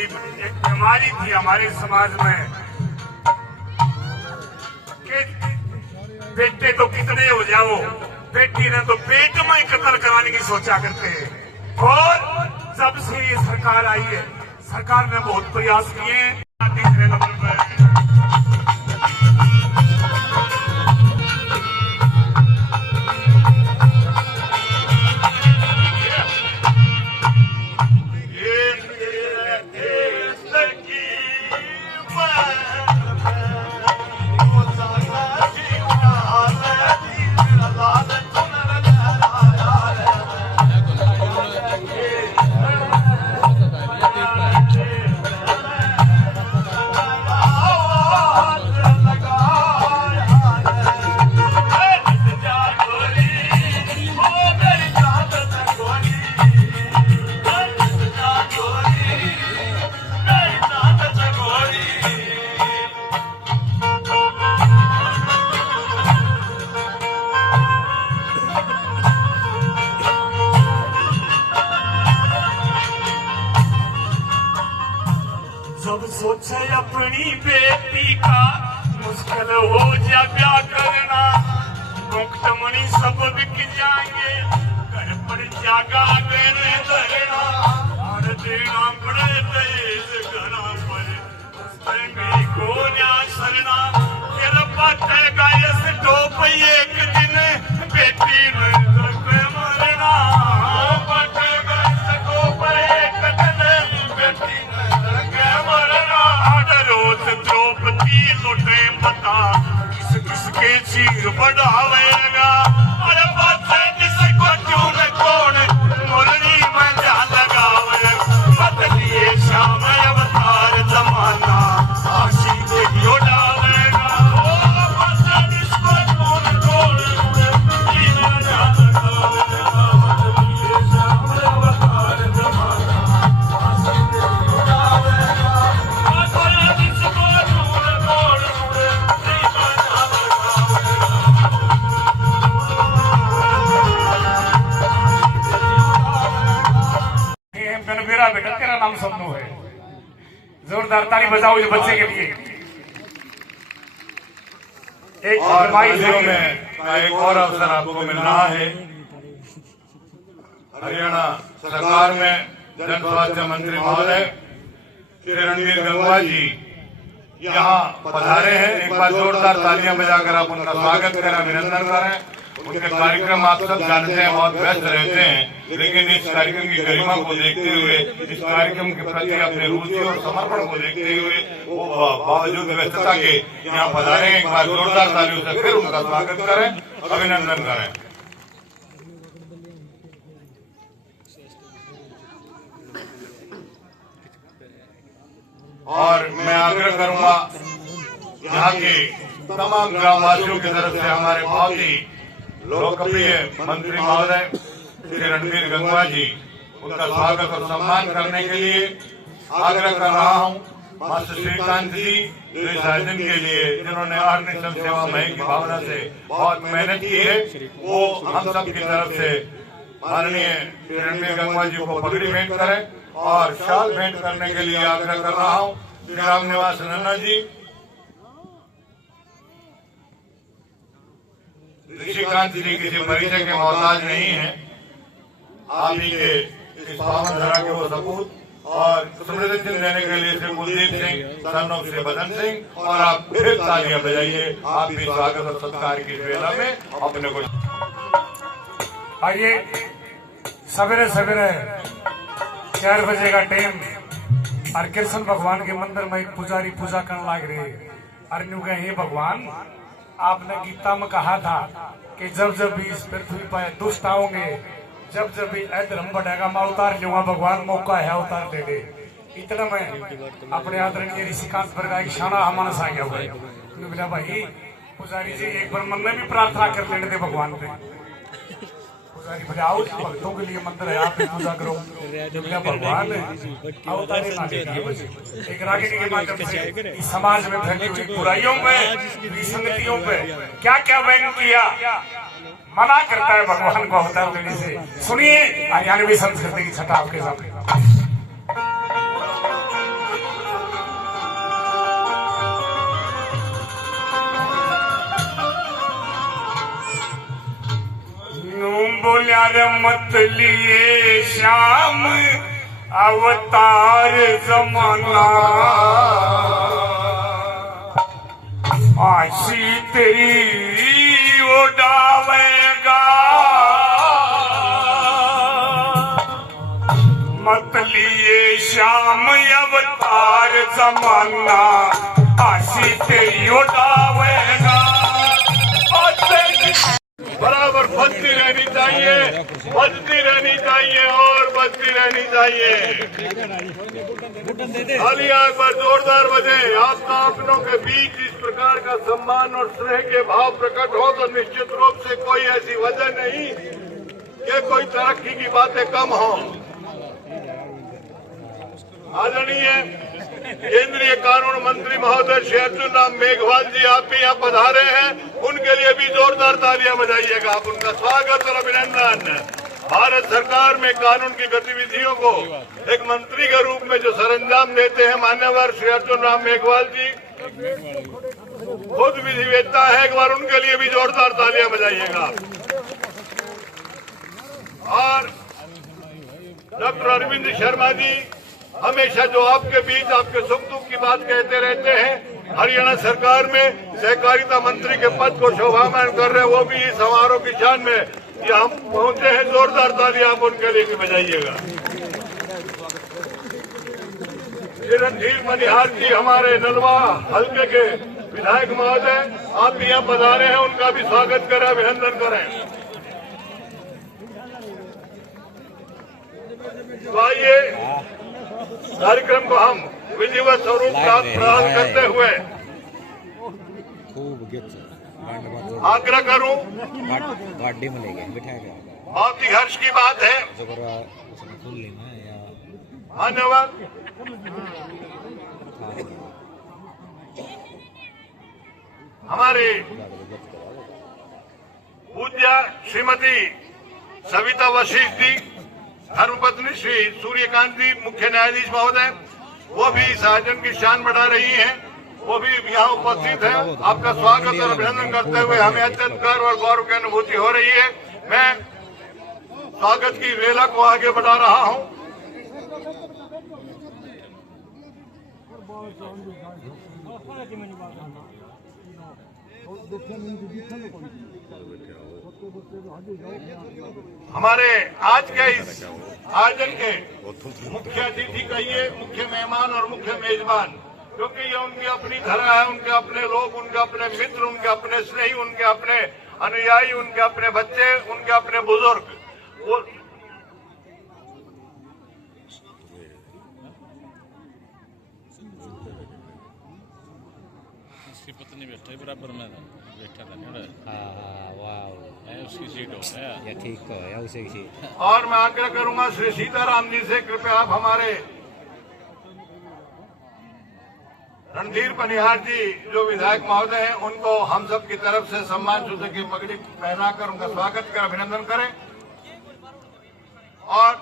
बड़ी एक बीमारी थी हमारे समाज में कि बेटे तो कितने हो जाओ, बेटी ने तो पेट में कत्ल कराने की सोचा करते हैं। और जब से ये सरकार आई है, सरकार ने बहुत प्रयास किए हैं। तीसरे नंबर पर जब सोचे अपनी बेटी का मुश्किल हो जा ब्याह करना, मुक्तमणि सब बिक जाएंगे, घर पर जागा देने धरना, और देना पड़े तेज घरा पर उसमें को न्या सरना। तेरा पत्थर का यस टोप एक दिन बेटी ने धरके मरना, पत्थर का यस टोप एक दिन बेटी ने धरके मरना। रोज द्रौपदी लुटे पता किस किसके चीर बढ़ावेगा, अरे बातें किसको क्यों न कौन मुरली में जा लगावे। बदलिए शाम अवतार जमाना आशी देखियो डालेगा, ओ बातें किसको क्यों न कौन मुरली में जा लगावेगा। बदलिए शाम अवतार जमाना आशी देखियो डालेगा। बेटा तेरा नाम सपनू है, जोरदार ताली बजाओ इस बच्चे के लिए। एक और जिलों में एक और अवसर आपको मिल रहा है। हरियाणा सरकार में जन स्वास्थ्य मंत्री महोदय श्री रणबीर गंगवा जी यहाँ पधारे हैं। एक बार जोरदार तालियां बजाकर आप उनका स्वागत करें, अभिनंदन करें। उनके कार्यक्रम आप सब जानते हैं बहुत व्यस्त रहते हैं, लेकिन इस कार्यक्रम की गरिमा को देखते हुए, इस कार्यक्रम के प्रति अपने रुचि और समर्पण को देखते हुए वो बावजूद व्यस्तता के यहाँ पधारे हैं। एक बार जोरदार तालियों से फिर उनका स्वागत करें, अभिनंदन करें। और मैं आग्रह करूंगा यहाँ के तमाम ग्रामवासियों की तरफ से हमारे बहुत ही लोकप्रिय मंत्री महोदय श्री रणबीर गंगवा जी, उनका स्वागत और सम्मान करने के लिए आग्रह कर रहा हूँ। मास्टर श्रीकांत जी जो इस आयोजन के लिए जिन्होंने आर्निशम सेवा मई की भावना से बहुत मेहनत की है, वो हम सब की तरफ से माननीय श्री रणबीर गंगवा जी को पगड़ी भेंट करें और शाल भेंट करने के लिए आग्रह कर रहा हूँ। श्री राम निवास नन्ना जी, ऋषिकांत जी किसी परिचय के मोहताज नहीं है, आप ही के इस पावन धरा के वो सपूत। और समृद्धि चिन्ह देने के लिए श्री कुलदीप सिंह, सन ऑफ श्री बदन सिंह, और आप फिर तालियां बजाइए। आप भी स्वागत और सत्कार की वेला में अपने को आइए। सवेरे सवेरे 4 बजे का टाइम और कृष्ण भगवान के मंदिर में एक पुजारी पूजा करने लग रहे। अरन्यू कहे हे भगवान, आपने गीता में कहा था कि जब जब भी इस पृथ्वी पर दुष्ट आओगे, जब जब भी अधर्म बढ़ेगा मैं उतार लूंगा। भगवान मौका है उतार दे दे। इतना मैं अपने आदरणीय ऋषिकांत पर का इशारा हमारा सा गया हुआ है। बोला भाई पुजारी जी एक बार मन में भी प्रार्थना कर लेने दे भगवान पे। पुजारी बोले आओ भक्तों के लिए मंदिर है, आप भी पूजा करो। बोला भगवान अवतारे ना देखिए। एक रागिनी के माध्यम से इस समाज में फैली हुई बुराइयों पे, विसंगतियों पे क्या क्या व्यंग किया, मना करता है भगवान को अवतार लेने से। सुनिए हरियाणवी संस्कृति की छटा आपके सामने। यार मत लिए श्याम अवतार जमाना, आशी तेरी उड़ावेगा, मत लिए श्याम अवतार जमाना, आशी तेरी उड़ावेगा। बराबर बजती रहनी चाहिए, बजती रहनी चाहिए और बजती रहनी चाहिए। तालियां एक बार जोरदार बजे। आपका अपनों के बीच इस प्रकार का सम्मान और स्नेह के भाव प्रकट हो तो निश्चित रूप से कोई ऐसी वजह नहीं कि कोई तरक्की की बातें कम हो। आदरणीय केंद्रीय कानून मंत्री महोदय श्री अर्जुन राम मेघवाल जी आप भी यहाँ पधारे हैं, उनके लिए भी जोरदार तालियां बजाइएगा। आप उनका स्वागत और अभिनंदन। भारत सरकार में कानून की गतिविधियों को एक मंत्री के रूप में जो सरंजाम देते हैं मान्यवर श्री अर्जुन राम मेघवाल जी, खुद विधिवेत्ता है, एक बार उनके लिए भी जोरदार तालियां बजाइएगा। और डॉक्टर अरविंद शर्मा जी हमेशा जो आपके बीच आपके सुख दुख की बात कहते रहते हैं, हरियाणा सरकार में सहकारिता मंत्री के पद को शोभामान कर रहे हैं, वो भी इस समारोह की शान में यहाँ पहुंचे हैं। जोरदार तालियां आप उनके लिए भी बजाइएगा। रणधीर मनिहार जी हमारे नलवा हल्के के विधायक महोदय आप भी यहाँ पधारे हैं, उनका भी स्वागत करें, अभिनंदन करें। तो आइए कार्यक्रम को हम विधिवत स्वरूप प्रदान करते हुए आग्रह करूं, बहुत ही हर्ष की बात है धन्यवाद। हमारे पूज्य श्रीमती सविता वशिष्ठ जी, धर्मपत्नी श्री सूर्यकांत जी मुख्य न्यायाधीश महोदय, वो भी इस आयोजन की शान बढ़ा रही हैं, वो भी यहाँ उपस्थित हैं। आपका स्वागत और अभिनंदन करते हुए हमें अत्यंत गर्व और गौरव की अनुभूति हो रही है। मैं स्वागत की वेला को आगे बढ़ा रहा हूँ। हमारे आज के इस आयोजन के मुख्य अतिथि कहिए, मुख्य मेहमान और मुख्य मेजबान, क्योंकि ये उनकी अपनी धरा है, उनके अपने लोग, उनके अपने मित्र, उनके अपने स्नेही, उनके अपने अनुयायी, उनके अपने बच्चे, उनके अपने बुजुर्ग, वो उसकी पत्नी बैठा है बराबर में, बैठा था उसकी सीट हो या ठीक हो या उसे की सीट। और मैं आग्रह करूंगा श्री सीताराम जी से, कृपया आप हमारे रणधीर पनिहार जी जो विधायक महोदय हैं, उनको हम सब की तरफ से सम्मान सूचक की पगड़ी पहनाकर उनका स्वागत कर अभिनंदन करें। और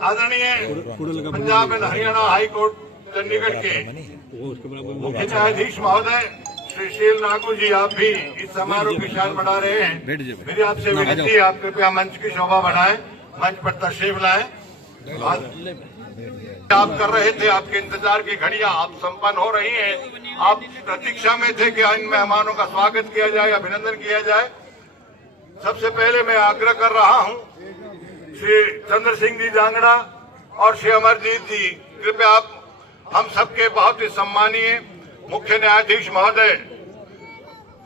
आदरणीय Punjab and Haryana high court Chandigarh के मुख्य न्यायाधीश महोदय श्री शील नागू जी, आप भी इस समारोह की शान बढ़ा रहे हैं। मेरी आपसे विनती है, आप कृपया मंच की शोभा बढ़ाएं, मंच पर तशरीफ लाएं। आप कर रहे थे, आपके इंतजार की घड़ियां आप संपन्न हो रही हैं। आप प्रतीक्षा में थे कि इन मेहमानों का स्वागत किया जाए, अभिनंदन किया जाए। सबसे पहले मैं आग्रह कर रहा हूं श्री चंद्र सिंह जी जांगड़ा और श्री अमरजीत जी, कृपया आप हम सबके बहुत ही सम्मानीय मुख्य न्यायाधीश महोदय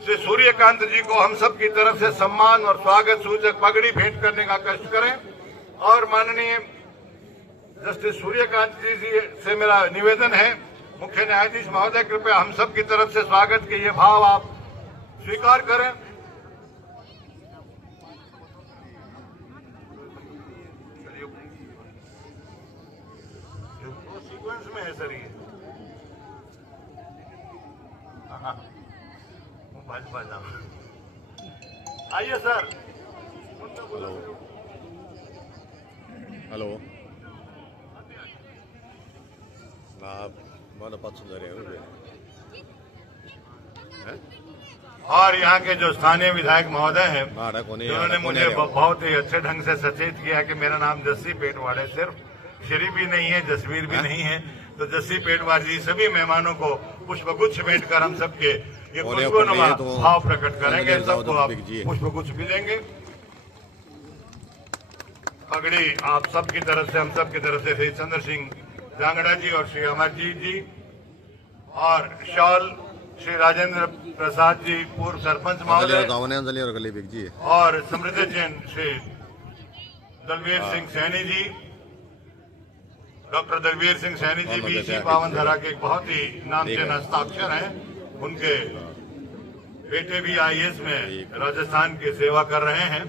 श्री सूर्यकांत जी को हम सब की तरफ से सम्मान और स्वागत सूचक पगड़ी भेंट करने का कष्ट करें। और माननीय जस्टिस सूर्यकांत जी से मेरा निवेदन है, मुख्य न्यायाधीश महोदय कृपया हम सब की तरफ से स्वागत के ये भाव आप स्वीकार करें। सीक्वेंस में है सर ये, भाजपा आइए sir. Halo. Nah, mana patsun dari ya? और यहाँ के जो स्थानीय विधायक महोदय हैं Ada koni. उन्होंने मुझे बहुत ही अच्छे ढंग से सचेत किया कि मेरा नाम जस्सी पेटवाड़ है। सिर्फ श्री भी नहीं है, जसवीर भी नहीं है। तो जस्सी पेटवाड़ जी सभी मेहमानों को पुष्पगुच्छ भेंट कर हम सबके ये खुशबुनुमा भाव प्रकट करेंगे। सबको आप पुष्पगुच्छ भी देंगे। पगड़ी आप सबकी तरफ से, हम सबकी तरफ से श्री चंद्र सिंह जांगड़ा जी और श्री अमरजीत जी, और शॉल श्री राजेंद्र प्रसाद जी पूर्व सरपंच महोदय, और समृद्धि जैन श्री दलवीर सिंह सैनी जी, डॉक्टर दलवीर सिंह सैनी जी भी इसी पावन धरा के एक बहुत ही नामचीन हस्ताक्षर हैं। उनके बेटे भी IAS में राजस्थान की सेवा कर रहे हैं।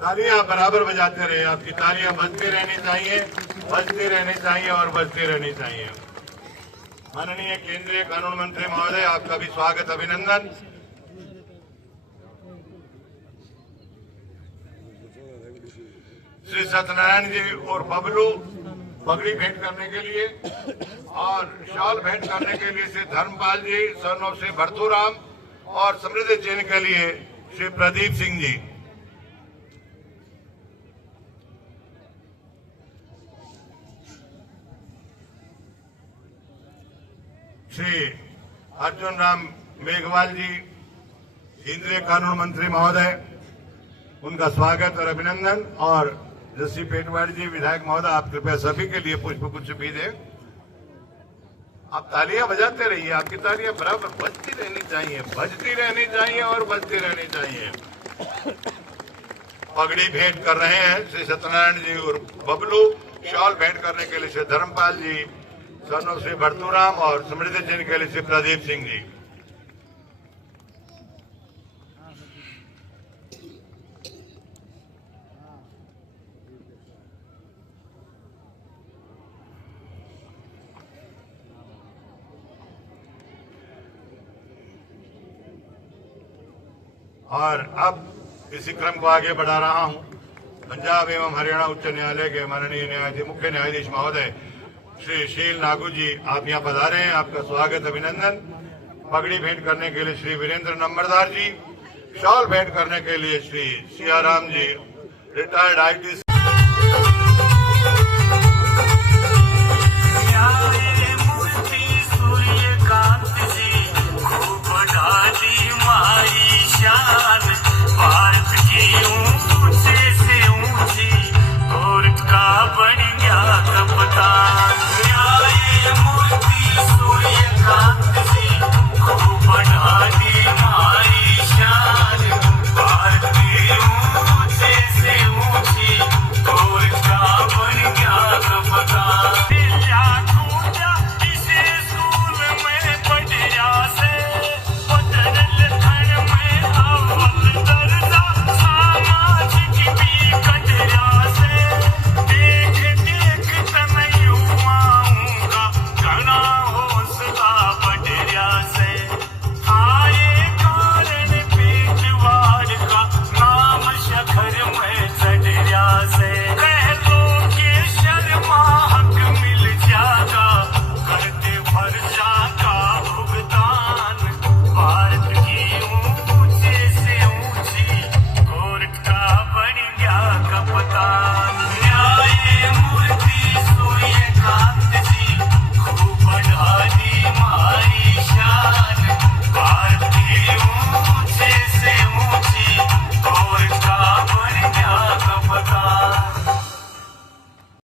तालियां बराबर बजाते रहे, आपकी तालियां बजती रहनी चाहिए, बजती रहनी चाहिए और बजती रहनी चाहिए। माननीय केंद्रीय कानून मंत्री महोदय, आपका भी स्वागत, अभिनंदन। श्री सत्यनारायण जी और बबलू पगड़ी भेंट करने के लिए और शॉल भेंट करने के लिए श्री धर्मपाल जी, सन ऑफ श्री भरतूराम, और समृद्धि चिन्ह के लिए श्री प्रदीप सिंह जी। श्री अर्जुन राम मेघवाल जी, केंद्रीय कानून मंत्री महोदय, उनका स्वागत और अभिनंदन। और जस्सी पेटवाड़ जी विधायक महोदय, आप कृपया सभी के लिए पुष्पगुच्छ भी दें। आप तालियां बजाते रहिए, आपकी तालियां बराबर बजती रहनी चाहिए, बजती रहनी चाहिए और बजती रहनी चाहिए। पगड़ी भेंट कर रहे हैं श्री सत्यनारायण जी और बबलू, शॉल भेंट करने के लिए श्री धर्मपाल जी, सन ऑफ श्री भरतूराम, और समृद्धि चिन्ह के लिए श्री प्रदीप सिंह जी। और अब इसी क्रम को आगे बढ़ा रहा हूं। पंजाब एवं हरियाणा उच्च न्यायालय के माननीय न्यायाधीश, मुख्य न्यायाधीश महोदय श्री शील नागू जी, आप यहाँ पधारे हैं, आपका स्वागत, अभिनंदन। पगड़ी भेंट करने के लिए श्री वीरेंद्र नंबरदार जी, शॉल भेंट करने के लिए श्री सियाराम जी, रिटायर्ड IT